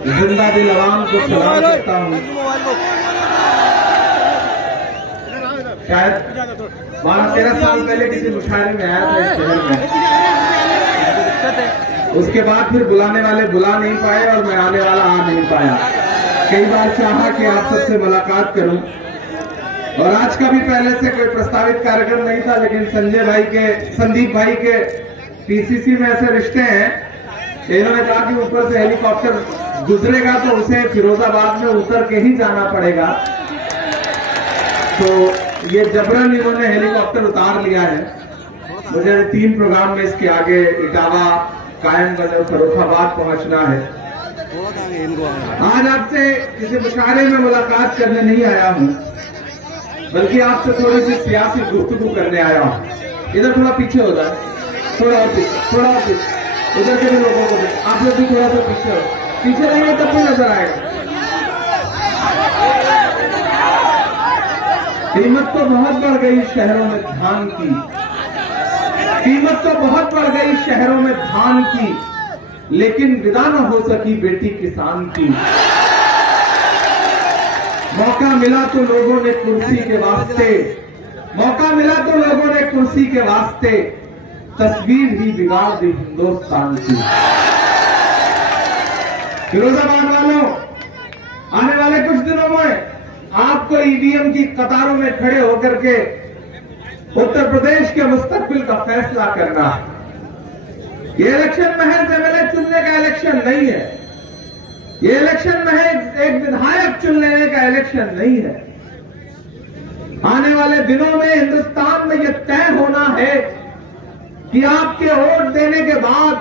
जिंदा दिल अवाम को सलाम करता हूँ। शायद 12-13 साल पहले किसी मुशायरे में आया था इस शहर में, उसके बाद फिर बुलाने वाले बुला नहीं पाए और मैं आने वाला आ नहीं पाया। कई बार चाहा कि आप सबसे मुलाकात करूं और आज का भी पहले से कोई प्रस्तावित कार्यक्रम नहीं था, लेकिन संदीप भाई के पीसीसी में ऐसे रिश्ते हैं, इन्होंने कहा कि ऊपर से हेलीकॉप्टर गुजरेगा तो उसे फिरोजाबाद में उतर के ही जाना पड़ेगा, तो ये जबरन इन्होंने हेलीकॉप्टर उतार लिया है। मुझे 3 प्रोग्राम में इसके आगे इटावा, कायमगंज और फर्रुखाबाद पहुंचना है। आज आपसे किसी मुशायरे में मुलाकात करने नहीं आया हूं, बल्कि आपसे थोड़ी सी सियासी गुफ्तगू करने आया हूं। इधर थोड़ा पीछे हो जाए, थोड़ा और पीछे, उधर के भी लोगों को आप लोग भी थोड़ा सा पीछे रहेंगे तब भी नजर आएगा। कीमत तो बहुत बढ़ गई शहरों में धान की, कीमत तो बहुत बढ़ गई शहरों में धान की, लेकिन विदा न हो सकी बेटी किसान की। मौका मिला तो लोगों ने कुर्सी के वास्ते, मौका मिला तो लोगों ने कुर्सी के वास्ते तस्वीर ही बिगाड़ दी हिंदुस्तान की। फिरोजाबाद वालों, आने वाले कुछ दिनों में आपको ईवीएम की कतारों में खड़े होकर के उत्तर प्रदेश के मुस्तकबिल का फैसला करना है। ये इलेक्शन महज एमएलए चुनने का इलेक्शन नहीं है, ये इलेक्शन महज एक विधायक चुन लेने का इलेक्शन नहीं है। आने वाले दिनों में हिंदुस्तान में यह तय होना है कि आपके वोट देने के बाद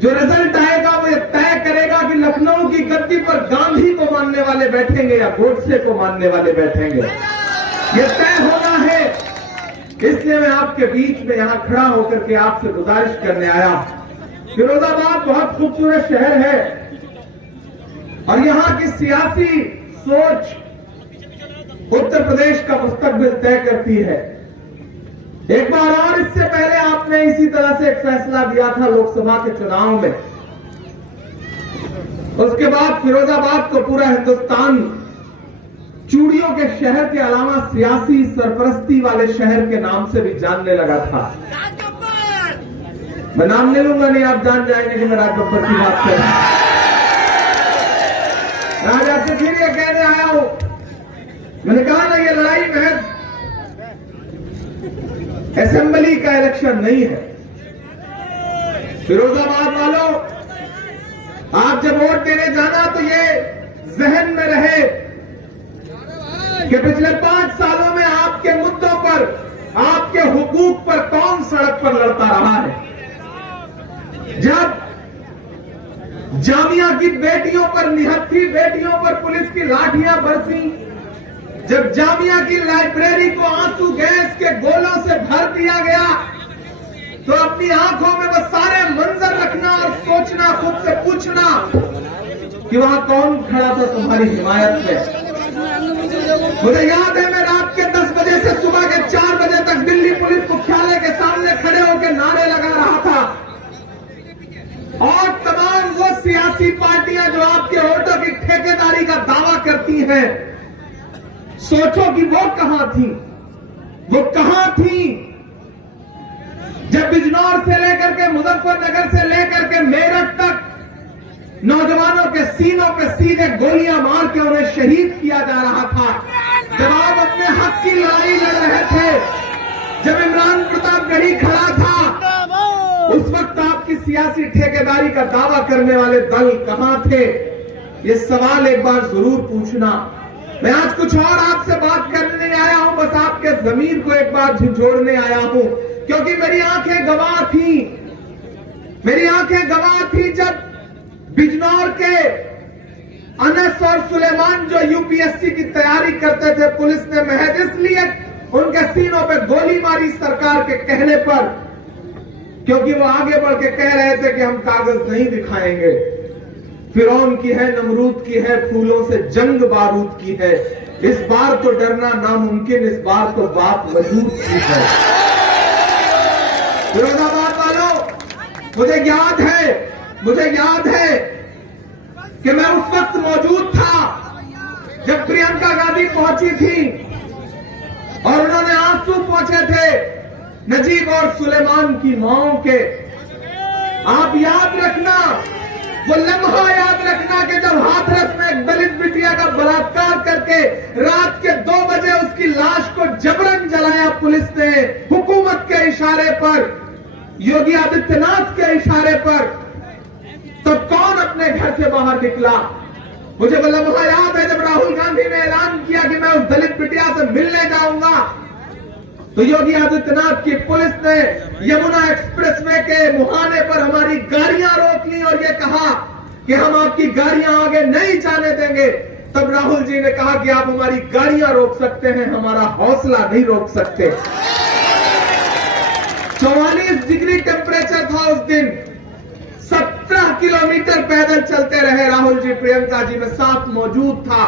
जो रिजल्ट आएगा वो ये तय करेगा कि लखनऊ की गद्दी पर गांधी को मानने वाले बैठेंगे या गोडसे को मानने वाले बैठेंगे। ये तय होना है, इसलिए मैं आपके बीच में यहां खड़ा होकर के आपसे गुजारिश करने आया। फिरोजाबाद बहुत खूबसूरत शहर है और यहां की सियासी सोच उत्तर प्रदेश का मुस्तकबिल तय करती है। एक बार और इससे पहले आपने इसी तरह से एक फैसला दिया था लोकसभा के चुनाव में, उसके बाद फिरोजाबाद को पूरा हिंदुस्तान चूड़ियों के शहर के अलावा सियासी सरपरस्ती वाले शहर के नाम से भी जानने लगा था। मैं नाम नहीं लूंगा, नहीं आप जान जाएंगे कि मैं राज बब्बर की बात कर रहा हूं। राजा से फिर ये कहने आया हूं, मैंने कहा ना ये लड़ाई महज असेंबली का इलेक्शन नहीं है। फिरोजाबाद वालों, आप जब वोट देने जाना तो ये जहन में रहे कि पिछले 5 सालों में आपके मुद्दों पर, आपके हुकूक पर कौन सड़क पर लड़ता रहा है। जब जामिया की बेटियों पर, निहत्थी बेटियों पर पुलिस की लाठियां बरसी, जब जामिया की लाइब्रेरी को आंसू गैस के गोलों से भर दिया गया, तो अपनी आंखों में वो सारे मंजर रखना और सोचना, खुद से पूछना कि वहां कौन खड़ा था तुम्हारी हिमायत में। मुझे याद है मैं रात के 10 बजे से सुबह के 4 बजे तक दिल्ली पुलिस मुख्यालय के सामने खड़े होकर नारे लगा रहा था, और तमाम वो सियासी पार्टियां जो आपके वोटों की ठेकेदारी का दावा करती हैं, सोचो कि वो कहां थी, वो कहां थी जब बिजनौर से लेकर के मुजफ्फरनगर से लेकर के मेरठ तक नौजवानों के सीनों पे सीधे गोलियां मार के उन्हें शहीद किया जा रहा था। जब आप अपने हक की लड़ाई लड़ रहे थे, जब इमरान प्रतापगढ़ी खड़ा था, उस वक्त आपकी सियासी ठेकेदारी का दावा करने वाले दल कहां थे? ये सवाल एक बार जरूर पूछना। मैं आज कुछ और आपसे बात करने नहीं आया हूं, बस आपके जमीर को एक बार झिझोड़ने आया हूं, क्योंकि मेरी आंखें गवाह थी, मेरी आंखें गवाह थी जब बिजनौर के अनस और सुलेमान जो यूपीएससी की तैयारी करते थे, पुलिस ने महज इसलिए उनके सीनों पे गोली मारी सरकार के कहने पर, क्योंकि वो आगे बढ़ के कह रहे थे कि हम कागज नहीं दिखाएंगे। फिरौन की है, नमरूद की है, फूलों से जंग बारूद की है, इस बार तो डरना नामुमकिन, इस बार तो बात वजूद की है। फिरोजाबाद वालों, मुझे याद है कि मैं उस वक्त मौजूद था जब प्रियंका गांधी पहुंची थी और उन्होंने आंसू पहुंचे थे नजीब और सुलेमान की माओं के। आप याद रखना, वो लम्हा याद रखना कि जब हाथरस में एक दलित बिटिया का बलात्कार करके रात के 2 बजे उसकी लाश को जबरन जलाया पुलिस ने, हुकूमत के इशारे पर, योगी आदित्यनाथ के इशारे पर, तो कौन अपने घर से बाहर निकला? मुझे वो लम्हा याद है जब राहुल गांधी ने ऐलान किया कि मैं उस दलित बिटिया से मिलने जाऊंगा, तो योगी आदित्यनाथ की पुलिस ने यमुना एक्सप्रेसवे के मुहाने पर हमारी गाड़ियां रोक ली और ये कहा कि हम आपकी गाड़ियां आगे नहीं जाने देंगे। तब राहुल जी ने कहा कि आप हमारी गाड़ियां रोक सकते हैं, हमारा हौसला नहीं रोक सकते। 44 डिग्री टेम्परेचर था उस दिन, 17 किलोमीटर पैदल चलते रहे राहुल जी, प्रियंका जी, मैं साथ मौजूद था।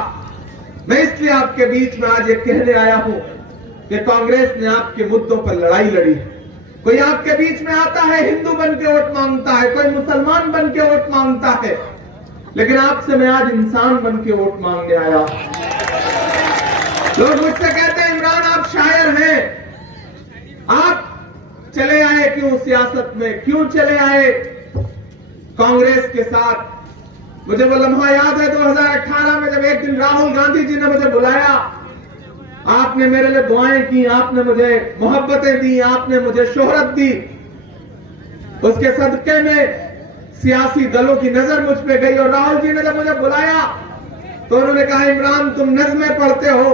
मैं इसलिए आपके बीच में आज ये कहने आया हूं कि कांग्रेस ने आपके मुद्दों पर लड़ाई लड़ी। कोई आपके बीच में आता है, हिंदू बन के वोट मांगता है, कोई मुसलमान बन के वोट मांगता है, लेकिन आपसे मैं आज इंसान बन के वोट मांगने आया। लोग मुझसे कहते हैं इमरान आप शायर हैं, आप चले आए क्यों सियासत में, क्यों चले आए कांग्रेस के साथ? मुझे वो लम्हा याद है 2018 में जब एक दिन राहुल गांधी जी ने मुझे बुलाया, आपने मेरे लिए दुआएं की, आपने मुझे मोहब्बतें दी, आपने मुझे शोहरत दी। उसके सदके में सियासी दलों की नजर मुझ पे गई और राहुल जी ने जब मुझे बुलाया तो उन्होंने कहा इमरान तुम नज़्में पढ़ते हो,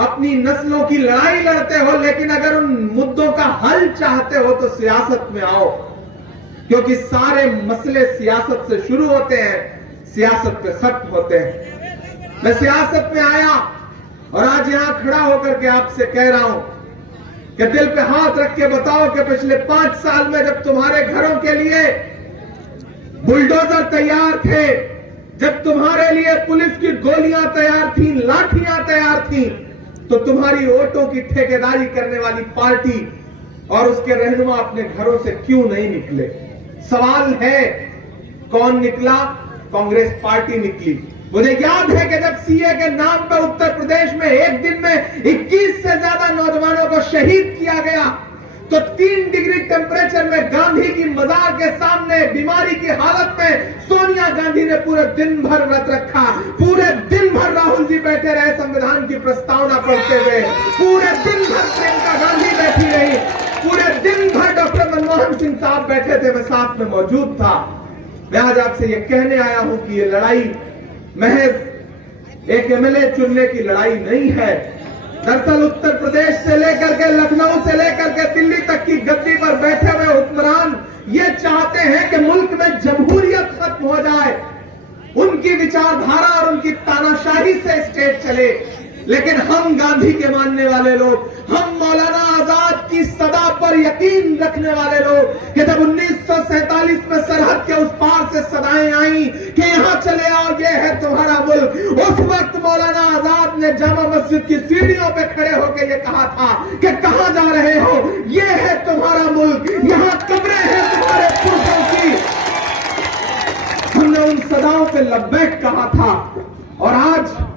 अपनी नस्लों की लड़ाई लड़ते हो, लेकिन अगर उन मुद्दों का हल चाहते हो तो सियासत में आओ, क्योंकि सारे मसले सियासत से शुरू होते हैं, सियासत पे खत्म होते हैं। मैं सियासत में आया और आज यहां खड़ा होकर के आपसे कह रहा हूं कि दिल पे हाथ रख के बताओ कि पिछले 5 साल में जब तुम्हारे घरों के लिए बुलडोजर तैयार थे, जब तुम्हारे लिए पुलिस की गोलियां तैयार थी, लाठियां तैयार थी, तो तुम्हारी वोटों की ठेकेदारी करने वाली पार्टी और उसके रहनुमा अपने घरों से क्यों नहीं निकले? सवाल है कौन निकला? कांग्रेस पार्टी निकली। मुझे याद है कि जब सीए के नाम पर उत्तर प्रदेश में एक दिन में 21 से ज्यादा नौजवानों को शहीद किया गया, तो 3 डिग्री टेम्परेचर में गांधी की मजार के सामने बीमारी की हालत में सोनिया गांधी ने पूरे दिन भर व्रत रखा, पूरे दिन भर राहुल जी बैठे रहे संविधान की प्रस्तावना पढ़ते हुए, पूरे दिन भर प्रियंका गांधी बैठी रही, पूरे दिन भर डॉक्टर मनमोहन सिंह साहब बैठे थे, मैं साथ में मौजूद था। मैं आज आपसे ये कहने आया हूं कि ये लड़ाई महज एक एमएलए चुनने की लड़ाई नहीं है। दरअसल उत्तर प्रदेश से लेकर के लखनऊ से लेकर के दिल्ली तक की गद्दी पर बैठे हुए हुक्मरान ये चाहते हैं कि मुल्क में जमहूरियत खत्म हो जाए, उनकी विचारधारा और उनकी तानाशाही से स्टेट चले। लेकिन हम गांधी के मानने वाले लोग, हम मौलाना आजाद की सदा पर यकीन रखने वाले लोग, कि जब 1947 में सरहद के उस पार से सदाएं आई कि यहां चले आओ, ये है तुम्हारा मुल्क, उस वक्त मौलाना आजाद ने जामा मस्जिद की सीढ़ियों पे खड़े होकर ये कहा था कि कहां जा रहे हो, ये है तुम्हारा मुल्क, यहां कब्रें हैं तुम्हारे पुरखों की। हमने उन सदाओं पे लब्बैक कहा था। और आज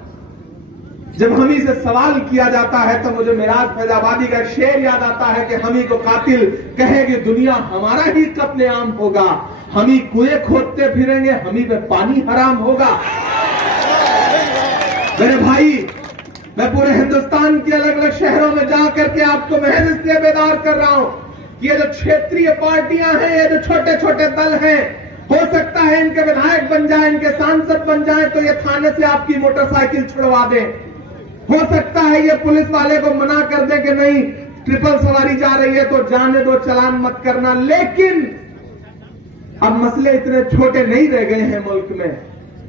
जब हमी से सवाल किया जाता है तो मुझे मिराज फैजाबादी का शेर याद आता है कि हमी को कातिल कहेगी दुनिया, हमारा ही कत्लेआम होगा, हमी कुएं खोदते फिरेंगे, हमी पे पानी हराम होगा। मेरे भाई, मैं पूरे हिंदुस्तान के अलग अलग शहरों में जाकर के आपको महज इसलिए बेदार कर रहा हूं कि ये जो क्षेत्रीय पार्टियां हैं, ये जो छोटे छोटे दल हैं, हो सकता है इनके विधायक बन जाए, इनके सांसद बन जाए तो ये थाने से आपकी मोटरसाइकिल छुड़वा दें। हो सकता है ये पुलिस वाले को मना कर दे कि नहीं ट्रिपल सवारी जा रही है तो जाने दो, चालान मत करना। लेकिन अब मसले इतने छोटे नहीं रह गए हैं मुल्क में।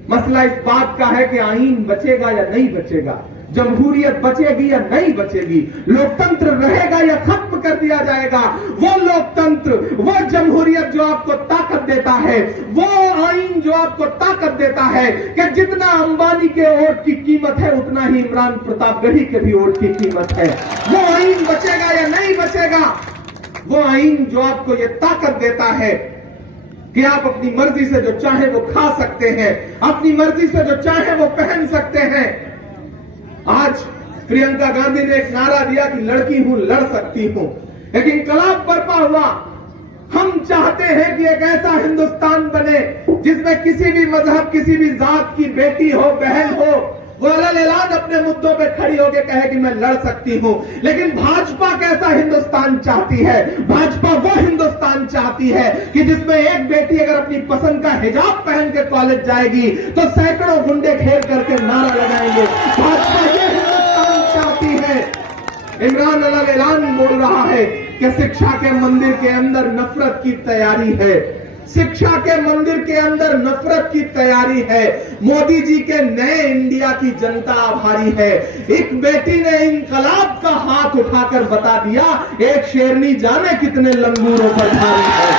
मसला इस बात का है कि आईन बचेगा या नहीं बचेगा, जमहूरियत बचेगी या नहीं बचेगी, लोकतंत्र रहेगा या खत्म कर दिया जाएगा। वो लोकतंत्र, वो जमहूरियत जो आपको ताकत देता है, वो आईन जो आपको ताकत देता है कि जितना अंबानी के वोट की कीमत है उतना ही इमरान प्रतापगढ़ी के भी वोट की कीमत है, वो आईन बचेगा या नहीं बचेगा। वो आईन जो आपको ये ताकत देता है कि आप अपनी मर्जी से जो चाहे वो खा सकते हैं, अपनी मर्जी से जो चाहे वो पहन सकते हैं। आज प्रियंका गांधी ने एक नारा दिया कि लड़की हूं, लड़ सकती हूं, लेकिन इंकलाब बरपा हुआ। हम चाहते हैं कि एक ऐसा हिंदुस्तान बने जिसमें किसी भी मजहब, किसी भी जात की बेटी हो, बहन हो, वो अलग-अलग अपने मुद्दों पे खड़ी होकर कहे कि मैं लड़ सकती हूं। लेकिन भाजपा कैसा हिंदुस्तान चाहती है? भाजपा वो हिंदुस्तान चाहती है कि जिसमें एक बेटी अगर अपनी पसंद का हिजाब पहन के कॉलेज जाएगी तो सैकड़ों गुंडे घेर करके नारा लगाएंगे। भाजपा ये हिंदुस्तान चाहती है। इमरान अलग-अलग बोल रहा है कि शिक्षा के मंदिर के अंदर नफरत की तैयारी है, शिक्षा के मंदिर के अंदर नफरत की तैयारी है। मोदी जी के नए इंडिया की जनता आभारी है। एक बेटी ने इंकलाब का हाथ उठाकर बता दिया, एक शेरनी जाने कितने लंगूरों पर भारी है।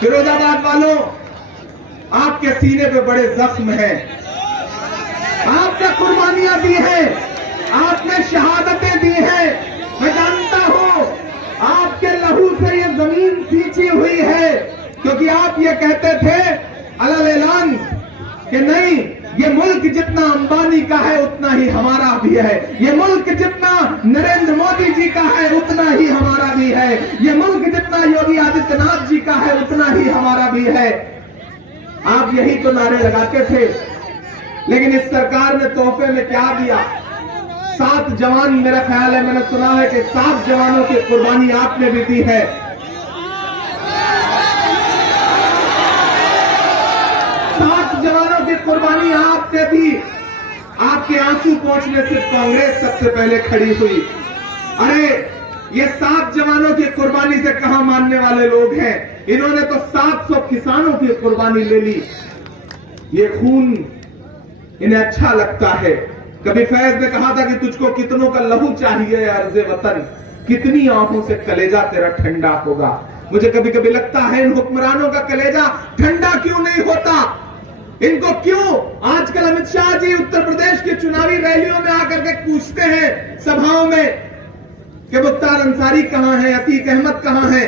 फिरोजाबाद वालों, आपके सीने पे बड़े जख्म हैं, आपने कुर्बानियां दी हैं, आपने शहादतें दी हैं। मैं जानता हूं आपके लहू से ये जमीन सींची हुई है, क्योंकि आप ये कहते थे अलग-अलग कि नहीं, ये मुल्क जितना अंबानी का है उतना ही हमारा भी है, ये मुल्क जितना नरेंद्र मोदी जी का है उतना ही हमारा भी है, ये मुल्क जितना योगी आदित्यनाथ जी का है उतना ही हमारा भी है। आप यही तो नारे लगाते थे। लेकिन इस सरकार ने तोहफे में क्या दिया? 7 जवान, मेरा ख्याल है, मैंने सुना है कि 7 जवानों की कुर्बानी आपने भी दी है। 7 जवानों की कुर्बानी आपने दी। आपके आंसू पोंछने से कांग्रेस सबसे पहले खड़ी हुई। अरे ये 7 जवानों की कुर्बानी से कहां मानने वाले लोग हैं? इन्होंने तो 700 किसानों की कुर्बानी ले ली। ये खून इन्हें अच्छा लगता है। कभी फैज ने कहा था कि तुझको कितनों का लहू चाहिए अर्ज़े वतन, कितनी आंखों से कलेजा तेरा ठंडा होगा। मुझे कभी कभी लगता है इन हुक्मरानों का कलेजा ठंडा क्यों नहीं होता? इनको क्यों आजकल अमित शाह जी उत्तर प्रदेश की चुनावी रैलियों में आकर के पूछते हैं, सभाओं में, कि मुख्तार अंसारी कहां है, अतीक अहमद कहां है?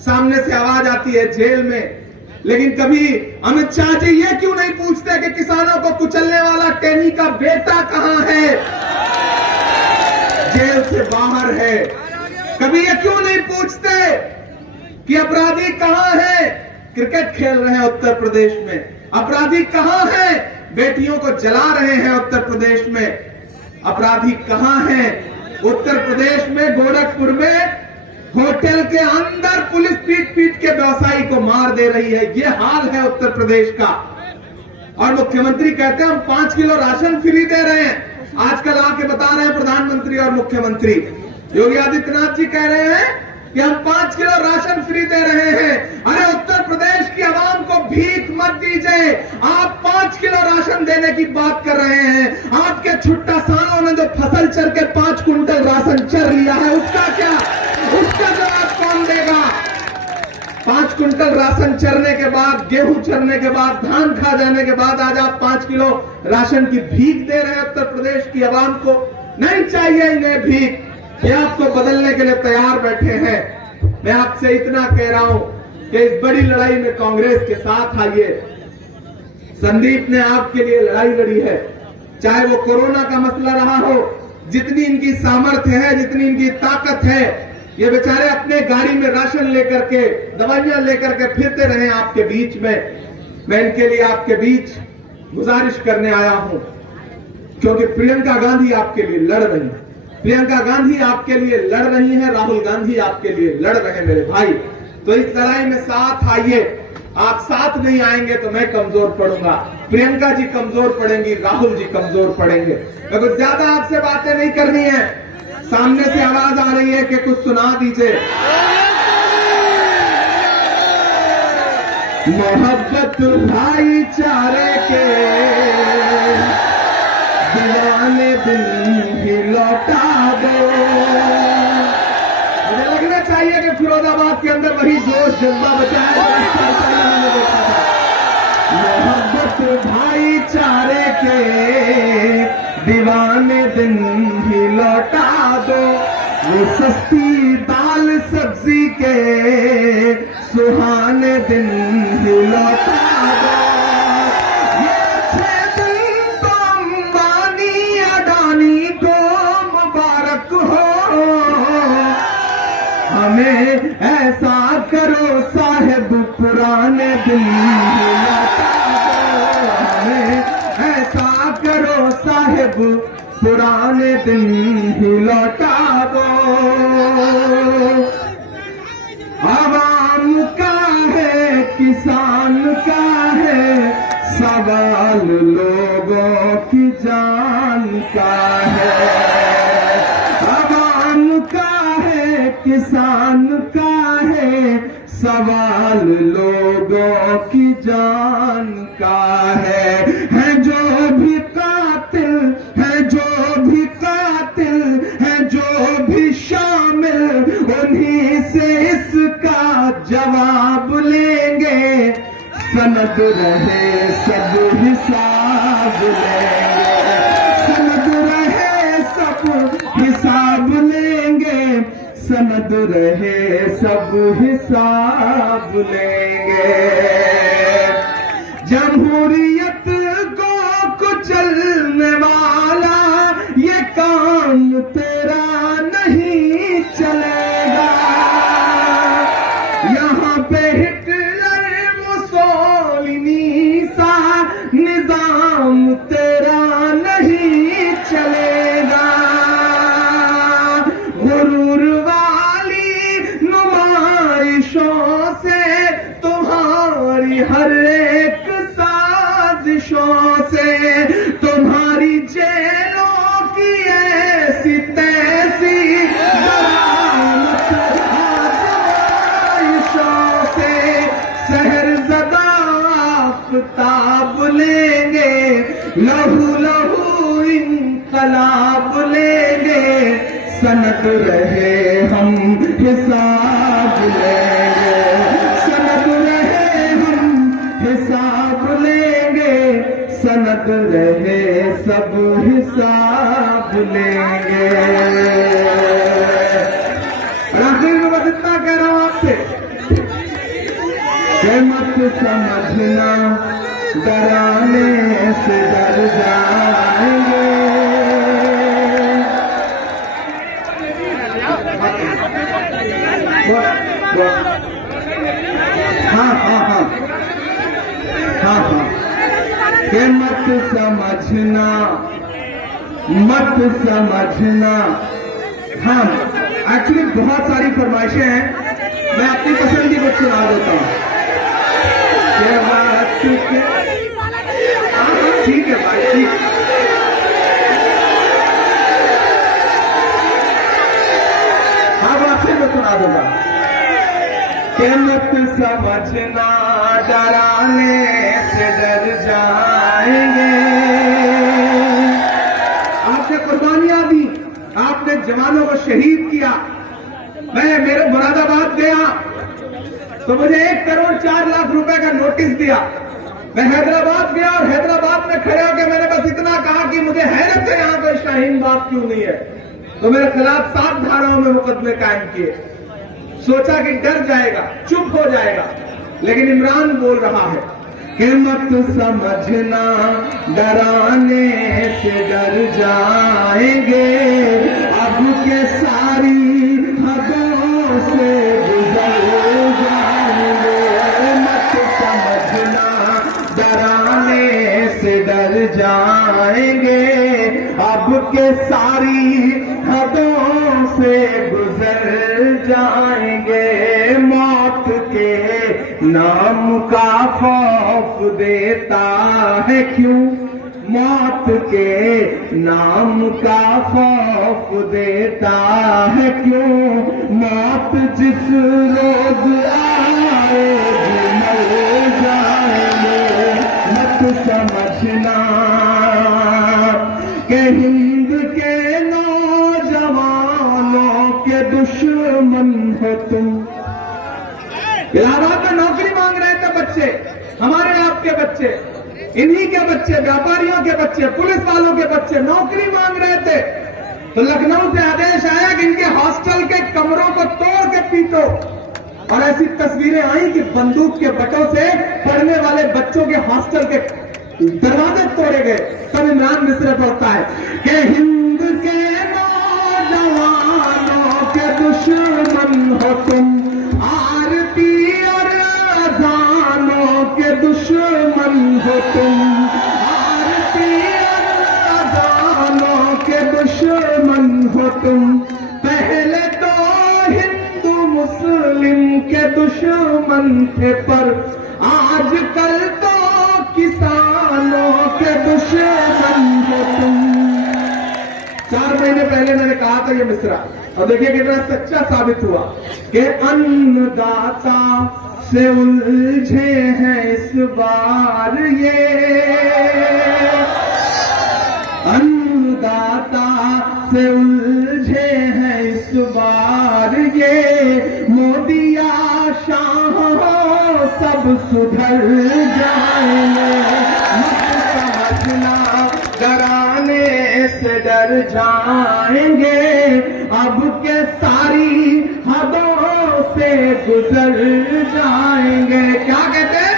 सामने से आवाज आती है जेल में। लेकिन कभी अमित शाह जी ये क्यों नहीं पूछते कि किसानों को कुचलने वाला टेनी का बेटा कहां है? जेल से बाहर है। कभी ये क्यों नहीं पूछते कि अपराधी कहां है? क्रिकेट खेल रहे हैं उत्तर प्रदेश में, अपराधी कहां है? बेटियों को जला रहे हैं उत्तर प्रदेश में, अपराधी कहां है? उत्तर प्रदेश में गोरखपुर में होटल के अंदर पुलिस पीट पीट के व्यवसायी को मार दे रही है। ये हाल है उत्तर प्रदेश का। और मुख्यमंत्री कहते हैं हम 5 किलो राशन फ्री दे रहे हैं। आजकल आके बता रहे हैं प्रधानमंत्री और मुख्यमंत्री योगी आदित्यनाथ जी कह रहे हैं कि हम 5 किलो राशन फ्री दे रहे हैं। अरे उत्तर प्रदेश की आवाम को भीख मत दीजिए। आप 5 किलो राशन देने की बात कर रहे हैं। आपके छुट्टा सालों ने जो फसल चर के 5 कुंटल राशन चर लिया है, उसका क्या? उसका जवाब कौन देगा? 5 कुंटल राशन चरने के बाद, गेहूं चरने के बाद, धान खा जाने के बाद आज आप 5 किलो राशन की भीख दे रहे हैं उत्तर प्रदेश की आवाम को। नहीं चाहिए इन्हें भीख। ये आपको बदलने के लिए तैयार बैठे हैं। मैं आपसे इतना कह रहा हूं कि इस बड़ी लड़ाई में कांग्रेस के साथ आइए। संदीप ने आपके लिए लड़ाई लड़ी है, चाहे वो कोरोना का मसला रहा हो। जितनी इनकी सामर्थ्य है, जितनी इनकी ताकत है, ये बेचारे अपने गाड़ी में राशन लेकर के, दवाइयां लेकर के फिरते रहे आपके बीच में। मैं इनके लिए आपके बीच गुजारिश करने आया हूं, क्योंकि प्रियंका गांधी आपके लिए लड़ रही है। प्रियंका गांधी आपके लिए लड़ रही है, राहुल गांधी आपके लिए लड़ रहे हैं मेरे भाई। तो इस लड़ाई में साथ आइए। आप साथ नहीं आएंगे तो मैं कमजोर पड़ूंगा, प्रियंका जी कमजोर पड़ेंगी, राहुल जी कमजोर पड़ेंगे। तो कुछ ज्यादा आपसे बातें नहीं करनी है। सामने से आवाज आ रही है कि कुछ सुना दीजिए। मोहब्बत भाईचारे के दीवाने दिल भी लौटा दो। मुझे लगना चाहिए कि फिरोजाबाद के अंदर वही जोश जज्बा बचा है। मोहब्बत भाईचारे के दीवाने दिन भी लौटा दो। वो सस्ती दाल सब्जी उसी के सुहाने दिन ही लौटा दो। ये अच्छे दिन तो अंबानी अडानी को मुबारक हो, हमें ऐसा करो साहिब पुराने दिन ही लौटा दो। हमें ऐसा करो साहिब पुराने दिन ही लौटा दो। आवाम का है किसान का है सवाल, लोगों की जान का है। आवाम का है किसान का है सवाल, लोगों की जान का है जो भी कातिल है, जो भी कातिल है, जो भी शामिल, उन्हीं से इसका जवाब लेंगे। सनद रहे सब हिसाब लेंगे, सनद रहे सब हिसाब लेंगे, सनद रहे सब हिसाब लेंगे। जमहूरियत को कुचलने वाला ये काम तेरा नहीं चलेगा। यहाँ पे हिटलर मुसोलिनी सा निजाम तेरा नहीं चलेगा। गुरूर वाली नुमाइशों से तुम्हारी हर एक साजिशों से, तुम्हारी जेलों की ऐसी तैसी आजमाइशों से सहरज़दा आफ़ताब लेंगे। लहू लहू इनकलाब लेंगे, सनद रहे हम हिसाब लेंगे, सनद रहे हम हिसाब लेंगे, सनद रहे सब हिसाब लेंगे। आखिर में बस इतना कह रहा हूं आपसे कि मत समझना डराने से डर जाएंगे। हाँ हाँ हाँ हाँ हाँ कि मत समझना, मत समझना। हाँ, एक्चुअली बहुत सारी फरमाइशें हैं, मैं अपनी पसंद की कुछ सुना देता हूँ। हाँ ठीक है भाई, ठीक। हाँ बात मैं सुना दूंगा कि मत समझना डराने से डर जाएंगे। आपने कुर्बानियां दी, आपने जवानों को शहीद किया। मैं मेरे मुरादाबाद गया तो मुझे 1 करोड़ 4 लाख रुपए का नोटिस दिया। मैं हैदराबाद गया और हैदराबाद में खड़े होकर मैंने बस इतना कहा कि मुझे हैरत है यहाँ कोई शाहीन बाग क्यों नहीं है। तो मेरे खिलाफ 7 धाराओं में मुकदमे कायम किए। सोचा कि डर जाएगा, चुप हो जाएगा, लेकिन इमरान बोल रहा है कि मत समझना डराने से डर जाएंगे। अब के सारी हदों से गुजर जाएंगे। मत समझना डराने से डर जाएंगे। अब के सारी हदों से गुजर जाएंगे। मौत के नाम का खौफ देता है क्यों? मौत के नाम का खौफ देता है क्यों? मौत जिस रोज आएगी मर जाएंगे। मत समझना कि हिंद के नौजवानों के दुश्मन हो तुम। इलाहाबाद में नौकरी मांग रहे थे बच्चे, हमारे आपके बच्चे, इन्हीं के बच्चे, व्यापारियों के बच्चे, पुलिस वालों के बच्चे नौकरी मांग रहे थे। तो लखनऊ से आदेश आया कि इनके हॉस्टल के कमरों को तोड़ के पीटो। और ऐसी तस्वीरें आई कि बंदूक के बटों से पढ़ने वाले बच्चों के हॉस्टल के दरवाजे तोड़े गए। तब इमरान मिश्रा पढ़ता है कि हिंद के नौजवानों के दुश्मन हो तुम, आरती और अजानों के दुश्मन हो तुम, आरती और अजानों के दुश्मन हो तुम। पहले तो हिंदू मुस्लिम के दुश्मन थे, पर आजकल तो किसानों के दुश्मन हो तुम। 4 महीने पहले मैंने कहा था ये मिसरा, और देखिए कितना सच्चा साबित हुआ कि अन्नदाता से उलझे हैं इस बार ये, अन्नदाता से उलझे हैं इस बार ये। मोदिया शाह सब सुधर जाएंगे, मत समझना डराने से डर जाएंगे, अब के सारी हदों से गुजर जाएंगे। क्या कहते हैं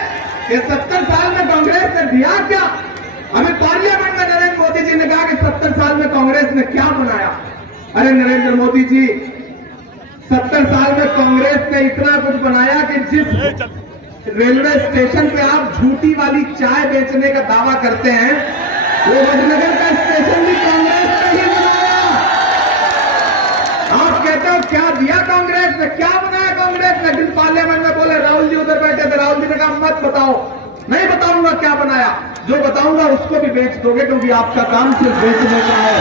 कि 70 साल में कांग्रेस ने दिया क्या? अभी पार्लियामेंट में नरेंद्र मोदी जी ने कहा कि 70 साल में कांग्रेस ने क्या बनाया। अरे नरेंद्र मोदी जी, 70 साल में कांग्रेस ने इतना कुछ बनाया कि जिस रेलवे स्टेशन पे आप झूठी वाली चाय बेचने का दावा करते हैं, वो वडनगर का स्टेशन भी कांग्रेस ने ही बनाया। आप कहते हो क्या दिया कांग्रेस ने, क्या बनाया कांग्रेस ने? जिस पार्लियामेंट में बोले राहुल जी उधर बैठे थे, राहुल जी ने कहा मत बताओ, नहीं बताऊंगा क्या बनाया, जो बताऊंगा उसको भी बेच दोगे क्योंकि आपका काम सिर्फ बेचने का है।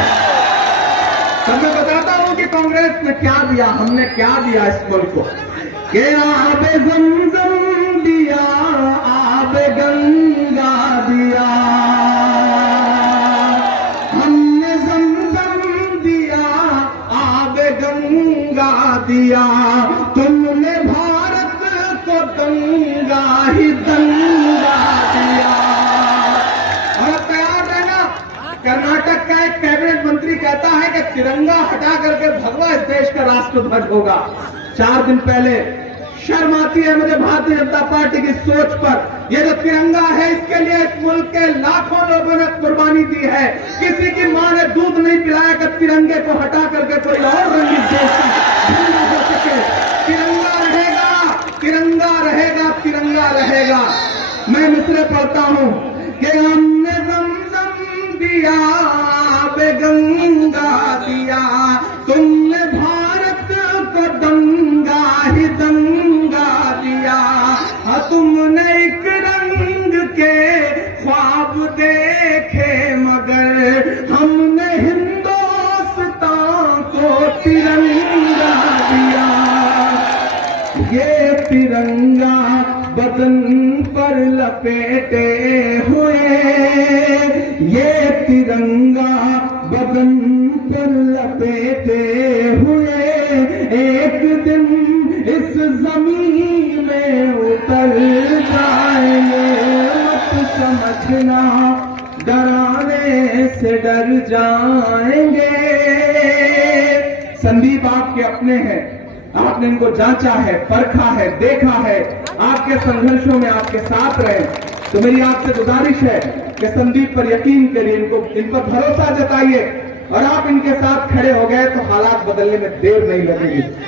तब मैं बताता हूं कि कांग्रेस ने क्या दिया, हमने क्या दिया इस मुल्क को। कि आबे ज़मज़म दिया, आबे गंगा दिया, हमने ज़मज़म दिया, आबे गंगा दिया, तुमने भारत को दंगा ही दंगा दिया। और तैयार रहना, कर्नाटक का एक कैबिनेट मंत्री कहता है कि तिरंगा हटा करके भगवा इस देश का राष्ट्रध्वज होगा। 4 दिन पहले शर्म आती है मुझे भारतीय जनता पार्टी की सोच पर। ये जो तिरंगा है इसके लिए इस मुल्क के लाखों लोगों ने कुर्बानी दी है। किसी की मां ने दूध नहीं पिलाया कि तिरंगे को हटा करके कोई और रंगीन देश का हो सके। तिरंगा रहेगा, तिरंगा रहेगा, तिरंगा रहेगा। मैं मिसरे पढ़ता हूं कि हमने ज़मज़म दिया, आबे गंगा दिया, तुमने भारत को दंगा ही दंगा दिया। तुमने एक रंग के ख्वाब देखे मगर हमने हिंदुस्तान को तिरंगा दिया। ये तिरंगा बदन पर लपेटे हुए, ये तिरंगा बदन पर लपेटे हुए, एक दिन इस जमीन में उतर जाएंगे। मत समझना डराने से डर जाएंगे। संदीप आपके अपने हैं, आपने इनको जांचा है, परखा है, देखा है, आपके संघर्षों में आपके साथ रहे। तो मेरी आपसे गुजारिश है कि संदीप पर यकीन करिए, इन पर भरोसा जताइए, और आप इनके साथ खड़े हो गए तो हालात बदलने में देर नहीं लगेगी।